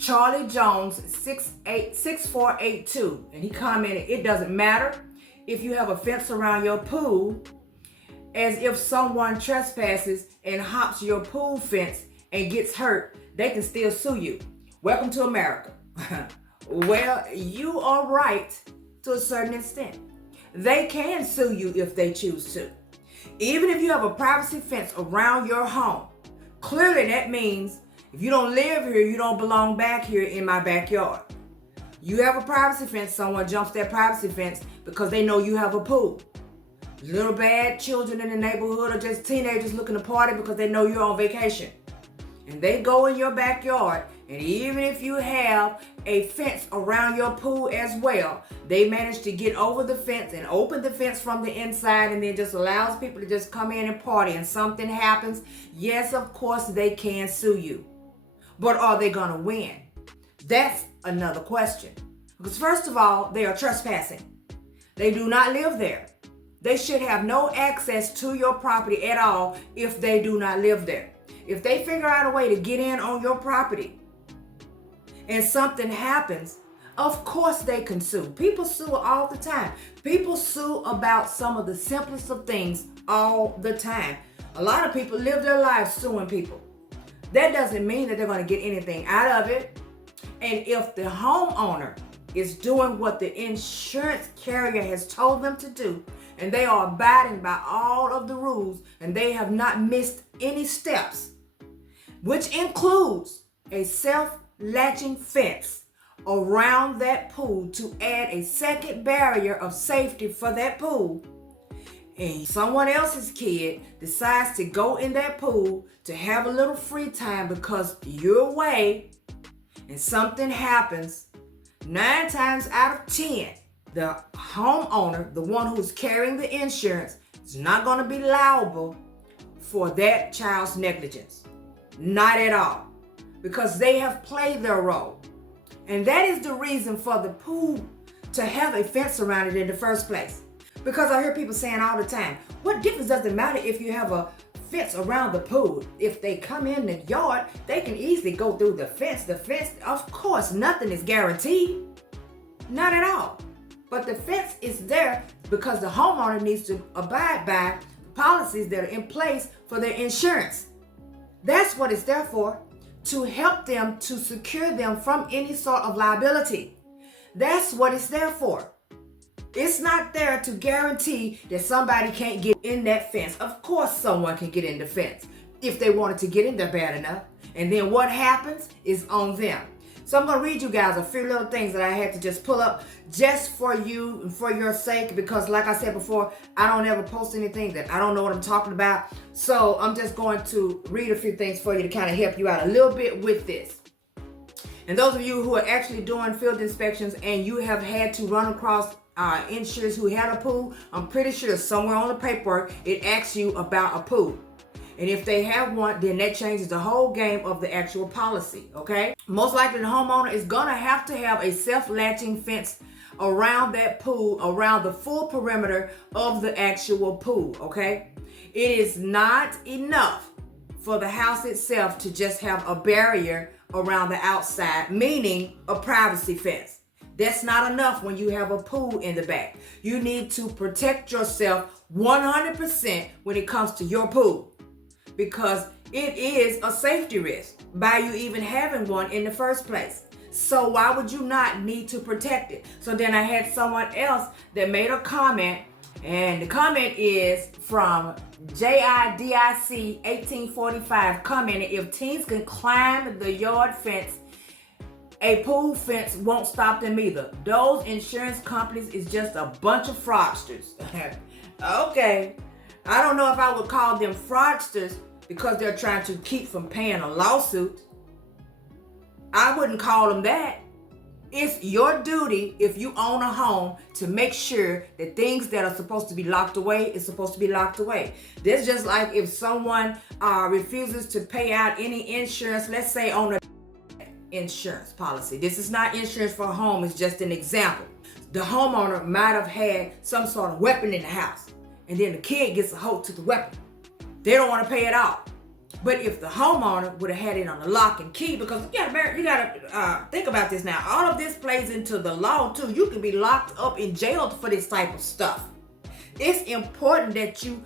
Charlie Jones 6482, and he commented, it doesn't matter if you have a fence around your pool, as if someone trespasses and hops your pool fence and gets hurt, they can still sue you. Welcome to America. Well, you are right to a certain extent. They can sue you if they choose to. Even if you have a privacy fence around your home, clearly that means if you don't live here, you don't belong back here in my backyard. You have a privacy fence, someone jumps that privacy fence because they know you have a pool. Little bad children in the neighborhood or just teenagers looking to party because they know you're on vacation. And they go in your backyard, and even if you have a fence around your pool as well, they manage to get over the fence and open the fence from the inside, and then just allows people to just come in and party, and something happens. Yes, of course, they can sue you. But are they going to win? That's another question. Because first of all, they are trespassing. They do not live there. They should have no access to your property at all if they do not live there. If they figure out a way to get in on your property and something happens, of course they can sue. People sue all the time. People sue about some of the simplest of things all the time. A lot of people live their lives suing people. That doesn't mean that they're going to get anything out of it. And if the homeowner is doing what the insurance carrier has told them to do, and they are abiding by all of the rules, and they have not missed any steps, which includes a self-latching fence around that pool to add a second barrier of safety for that pool, and someone else's kid decides to go in that pool to have a little free time because you're away and something happens, 9 times out of 10, the homeowner, the one who's carrying the insurance, is not going to be liable for that child's negligence. Not at all. Because they have played their role. And that is the reason for the pool to have a fence around it in the first place. Because I hear people saying all the time, what difference does it matter if you have a fence around the pool? If they come in the yard, they can easily go through the fence. The fence, of course, nothing is guaranteed. Not at all. But the fence is there because the homeowner needs to abide by policies that are in place for their insurance. That's what it's there for, to help them to secure them from any sort of liability. That's what it's there for. It's not there to guarantee that somebody can't get in that fence. Of course someone can get in the fence if they wanted to get in there bad enough. And then what happens is on them. So I'm going to read you guys a few little things that I had to just pull up just for you and for your sake, because like I said before, I don't ever post anything that I don't know what I'm talking about. So I'm just going to read a few things for you to kind of help you out a little bit with this. And those of you who are actually doing field inspections and you have had to run across insurers who had a pool, I'm pretty sure somewhere on the paperwork it asks you about a pool. And if they have one, then that changes the whole game of the actual policy, okay? Most likely the homeowner is gonna have to have a self-latching fence around that pool, around the full perimeter of the actual pool, okay? It is not enough for the house itself to just have a barrier around the outside, meaning a privacy fence. That's not enough when you have a pool in the back. You need to protect yourself 100% when it comes to your pool, because it is a safety risk by you even having one in the first place. So why would you not need to protect it? So then I had someone else that made a comment, and the comment is from JIDIC 1845, commenting, if teens can climb the yard fence, a pool fence won't stop them either. Those insurance companies is just a bunch of fraudsters. Okay, I don't know if I would call them fraudsters because they're trying to keep from paying a lawsuit. I wouldn't call them that. It's your duty, if you own a home, to make sure that things that are supposed to be locked away is supposed to be locked away. That's just like if someone refuses to pay out any insurance, let's say on a insurance policy. This is not insurance for a home, it's just an example. The homeowner might have had some sort of weapon in the house, and then the kid gets a hold to the weapon. They don't want to pay it off. But if the homeowner would have had it on the lock and key, because you gotta think about this now. All of this plays into the law too. You can be locked up in jail for this type of stuff. It's important that you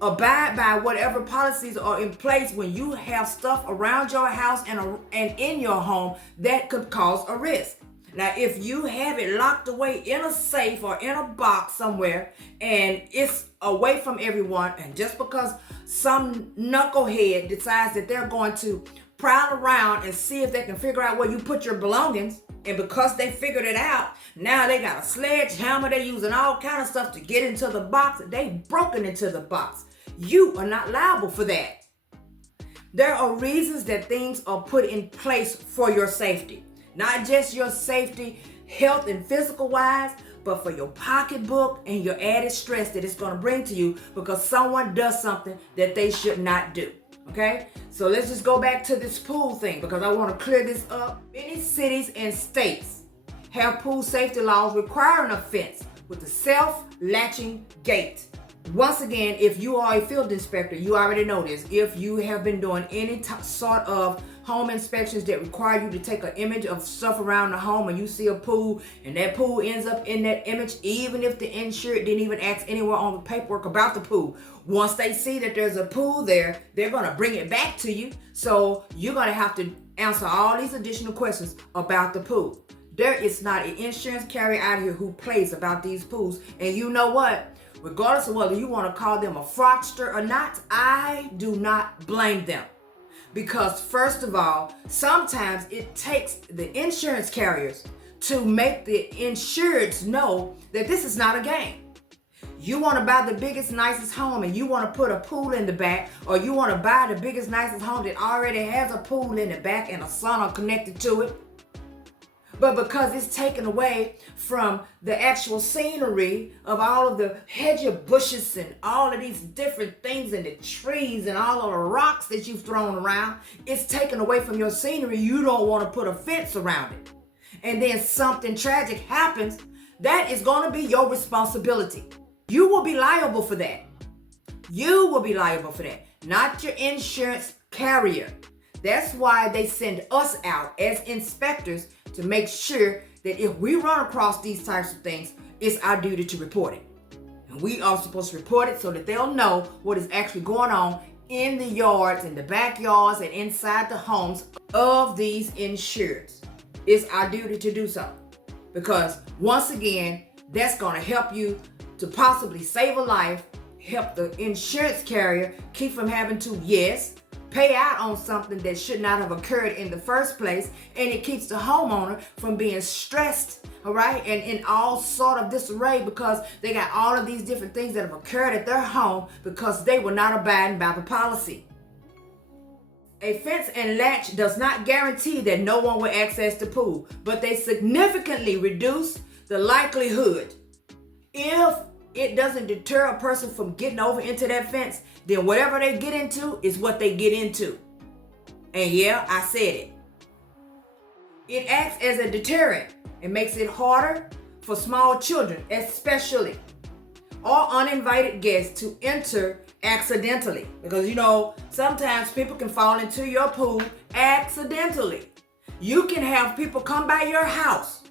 abide by whatever policies are in place when you have stuff around your house and in your home that could cause a risk. Now, if you have it locked away in a safe or in a box somewhere and it's away from everyone, and just because some knucklehead decides that they're going to prowl around and see if they can figure out where you put your belongings, and because they figured it out, now they got a sledgehammer, they're using all kind of stuff to get into the box, they broken into the box. You are not liable for that. There are reasons that things are put in place for your safety. Not just your safety, health and physical wise, but for your pocketbook and your added stress that it's going to bring to you because someone does something that they should not do. Okay? So let's just go back to this pool thing because I want to clear this up. Many cities and states have pool safety laws requiring a fence with a self-latching gate. Once again, if you are a field inspector, you already know this. If you have been doing any sort of home inspections that require you to take an image of stuff around the home and you see a pool and that pool ends up in that image, even if the insured didn't even ask anywhere on the paperwork about the pool, once they see that there's a pool there, they're going to bring it back to you. So you're going to have to answer all these additional questions about the pool. There is not an insurance carrier out here who plays about these pools. And you know what? Regardless of whether you want to call them a fraudster or not, I do not blame them. Because first of all, sometimes it takes the insurance carriers to make the insureds know that this is not a game. You want to buy the biggest, nicest home and you want to put a pool in the back, or you want to buy the biggest, nicest home that already has a pool in the back and a sauna connected to it. But because it's taken away from the actual scenery of all of the hedge of bushes and all of these different things and the trees and all of the rocks that you've thrown around, it's taken away from your scenery. You don't want to put a fence around it. And then something tragic happens, that is going to be your responsibility. You will be liable for that. You will be liable for that, not your insurance carrier. That's why they send us out as inspectors to make sure that if we run across these types of things, it's our duty to report it. And we are supposed to report it so that they'll know what is actually going on in the yards, in the backyards, and inside the homes of these insureds. It's our duty to do so. Because once again, that's going to help you to possibly save a life, help the insurance carrier keep from having to, yes, pay out on something that should not have occurred in the first place, and it keeps the homeowner from being stressed, all right, and in all sort of disarray because they got all of these different things that have occurred at their home because they were not abiding by the policy. A fence and latch does not guarantee that no one will access the pool, but they significantly reduce the likelihood. If it doesn't deter a person from getting over into that fence, then whatever they get into is what they get into. And yeah, I said it. It acts as a deterrent and makes it harder for small children, especially, or uninvited guests to enter accidentally. Because sometimes people can fall into your pool accidentally. You can have people come by your house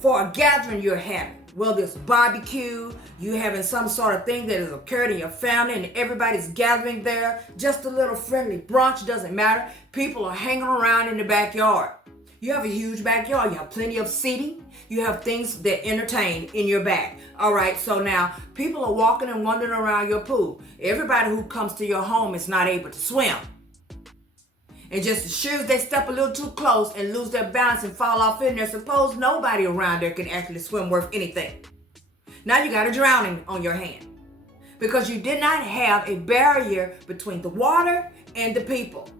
for a gathering you're having. Whether it's a barbecue, you having some sort of thing that has occurred in your family and everybody's gathering there, just a little friendly brunch, doesn't matter. People are hanging around in the backyard. You have a huge backyard. You have plenty of seating. You have things that entertain in your back. All right, so now people are walking and wandering around your pool. Everybody who comes to your home is not able to swim. And just as sure as they step a little too close and lose their balance and fall off in there, suppose nobody around there can actually swim worth anything. Now you got a drowning on your hand because you did not have a barrier between the water and the people.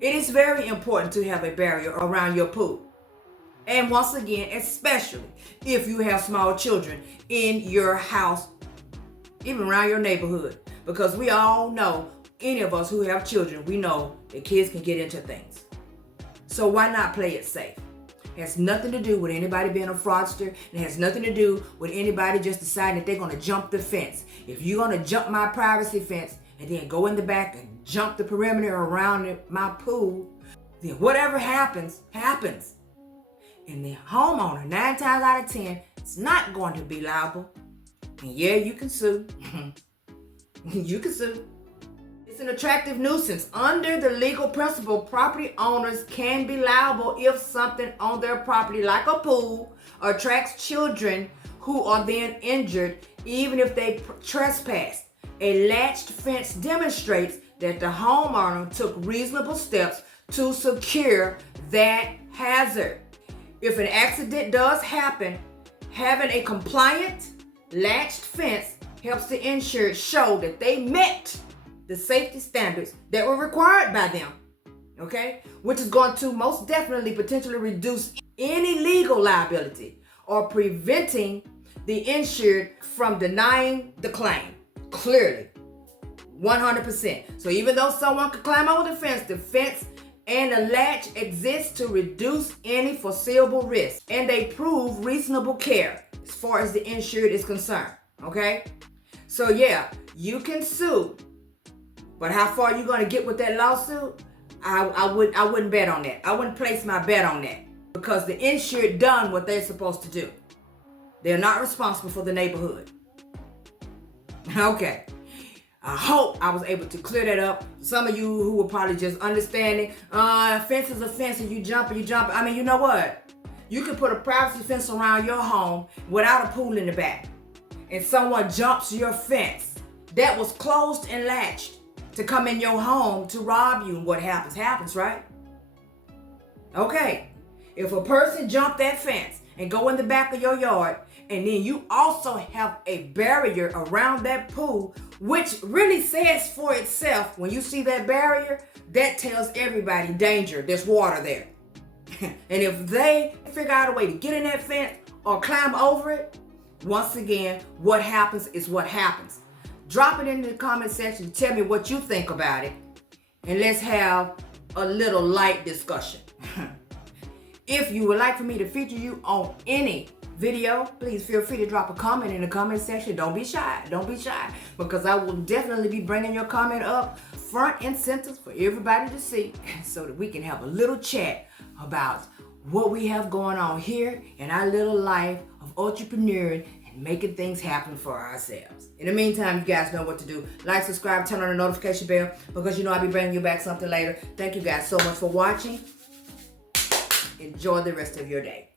It is very important to have a barrier around your pool. And once again, especially if you have small children in your house, even around your neighborhood, because we all know, any of us who have children, we know that kids can get into things. So why not play it safe? It has nothing to do with anybody being a fraudster. It has nothing to do with anybody just deciding that they're going to jump the fence. If you're going to jump my privacy fence and then go in the back and jump the perimeter around my pool, then whatever happens, happens. And the homeowner, 9 times out of 10, is not going to be liable. And yeah, you can sue. You can sue. It's an attractive nuisance. Under the legal principle, property owners can be liable if something on their property, like a pool, attracts children who are then injured, even if they trespass. A latched fence demonstrates that the homeowner took reasonable steps to secure that hazard. If an accident does happen, having a compliant latched fence helps the insured show that they met the safety standards that were required by them, okay? Which is going to most definitely potentially reduce any legal liability or preventing the insured from denying the claim, clearly, 100%. So even though someone could climb over the fence and the latch exists to reduce any foreseeable risk, and they prove reasonable care as far as the insured is concerned, okay? So yeah, you can sue, but how far are you gonna get with that lawsuit? I wouldn't bet on that. I wouldn't place my bet on that, because the insured done what they're supposed to do. They're not responsible for the neighborhood. Okay. I hope I was able to clear that up. Some of you who were probably just understanding, fence is a fence and you jump. I mean, you know what? You can put a privacy fence around your home without a pool in the back, and someone jumps your fence that was closed and latched to come in your home to rob you, and what happens, right? Okay. If a person jumped that fence and go in the back of your yard, and then you also have a barrier around that pool, which really says for itself, when you see that barrier, that tells everybody danger, there's water there. And if they figure out a way to get in that fence or climb over it, once again, what happens is what happens. Drop it in the comment section, tell me what you think about it, and let's have a little light discussion. If you would like for me to feature you on any video, please feel free to drop a comment in the comment section. Don't be shy, because I will definitely be bringing your comment up front and center for everybody to see, so that we can have a little chat about what we have going on here in our little life of entrepreneuring and making things happen for ourselves. In the meantime, you guys know what to do. Like, subscribe, turn on the notification bell, because you know I'll be bringing you back something later. Thank you guys so much for watching. Enjoy the rest of your day.